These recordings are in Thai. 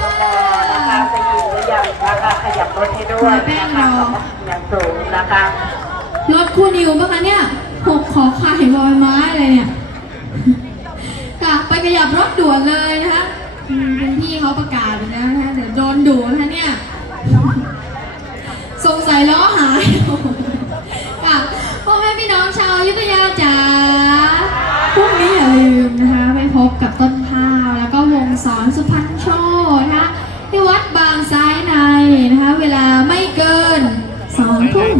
ทมนะคะไปยินหรือยังนะคะขยับรถให้ด้วยนะคะขอบคุณอย่างสูงนะคะรถคู่นิวปะคะเนี่ยหกขอไข่บอยไม้อะไรเนี่ยกะไปขยับรถด่วนเลยนะคะอืมคุณพี่เขาประกาศไปแล้วนะคะเดี๋ยวโดนด่วนนะคะเนี่ยสงสัยล้อหายค่ะพ่อแม่พี่น้องชาวอยุธยาจ๋าพรุ่งนี้อย่าลืมนะคะ ไปพบกับต้นข้าว แล้วก็วงสอนสุพรรณ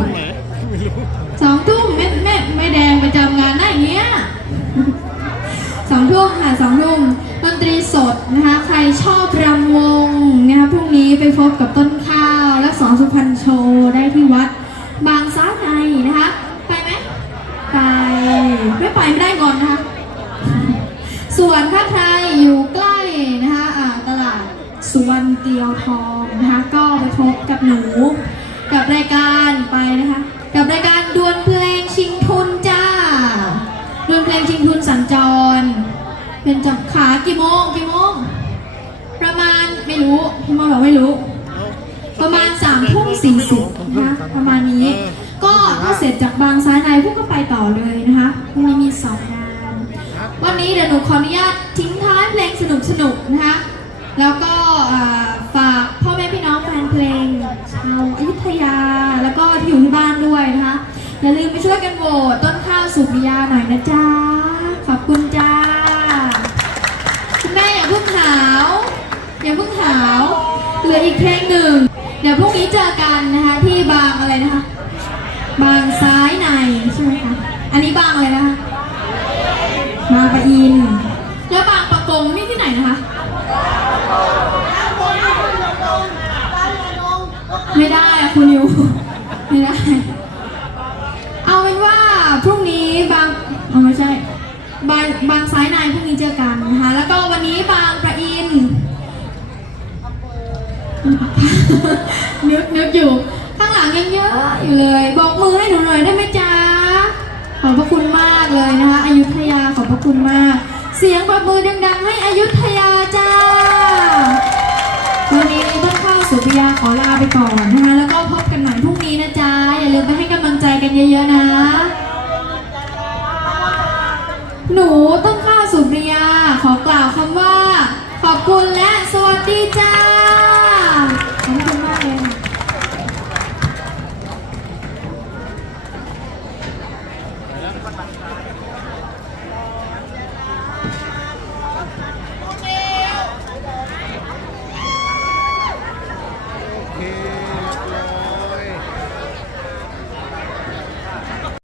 มสองทุ่มแม่แม่แม่แดงไปจำงานได้อย่างเงี้ยสองทุ่มค่ะสองทุ่มดนตรีสดนะคะ ใครชอบรำวงนะคะพรุ่งนี้ไปพบกับต้นข้าวและสอนสุพรรณโชว์ได้ที่วัด บางซ้าในนะคะ ไปไหมไปไม่ไปไม่ได้งอนนะคะส่วนถ้าใครอยู่ใกล้นะคะตลาดสุวรรณเตียวทองนะคะก็ไปพบกับหนู กับรายการไปนะคะ กับรายการดวลเพลงชิงทุนจ้าดวลเพลงชิงทุนสัญจร เป็นจับขากี่โมงกี่โมง ประมาณไม่รู้พี่มอบอกไม่รู้ ประมาณสามทุ่มสี่สิบนะคะประมาณนี้ ก็ถ้าเสร็จจากบางซ้ายในพวกก็ไปต่อเลยนะคะพรุ่งนี้มีสองงานวันนี้เดี๋ยวหนูขออนุญาตทิ้งท้ายเพลงสนุกสนุกๆนะคะแล้วก็อ่าฝากพ่อแม่พี่น้องแฟนเพลงชาว อยุธยา แล้วก็ที่อยู่ที่บ้านด้วยนะคะ อย่าลืมไปช่วยกันโหวตต้นข้าวสุริยาหน่อยนะจ๊ะ ขอบคุณจ้าคุณแม่อย่าเพิ่งหาวอย่าเพิ่งหาวเหลืออีกเพลงหนึ่ง เดี๋ยวพรุ่งนี้เจอกันนะคะที่บางอะไรนะคะ บางซ้ายในใช่ไหมคะ อันนี้บางอะไรนะคะ บางปะอิน แล้วบางปะกงนี่ที่ไหนนะคะ ไม่ได้อะคุณนิว ไม่ได้ เอาเป็นว่าพรุ่งนี้บางเอาไม่ใช่ บางบางซ้ายในพรุ่งนี้เจอกันนะคะ แล้วก็วันนี้บางประอินนึกนึกอยู่ ข้างหลังยังเยอะอยู่เลยบอกมือให้หนูหน่อยได้ไหมจ๊ะขอบพระคุณมากเลยนะคะอายุธยาขอบพระคุณมาก เสียงปรบมือดังๆ ให้อายุธยาจ้าวันนี้ ต้นข้าวสุริยาขอลาไปก่อนนะคะ แล้วก็พบกันใหม่พรุ่งนี้นะจ๊ะ อย่าลืมไปให้กำลังใจกันเยอะๆนะ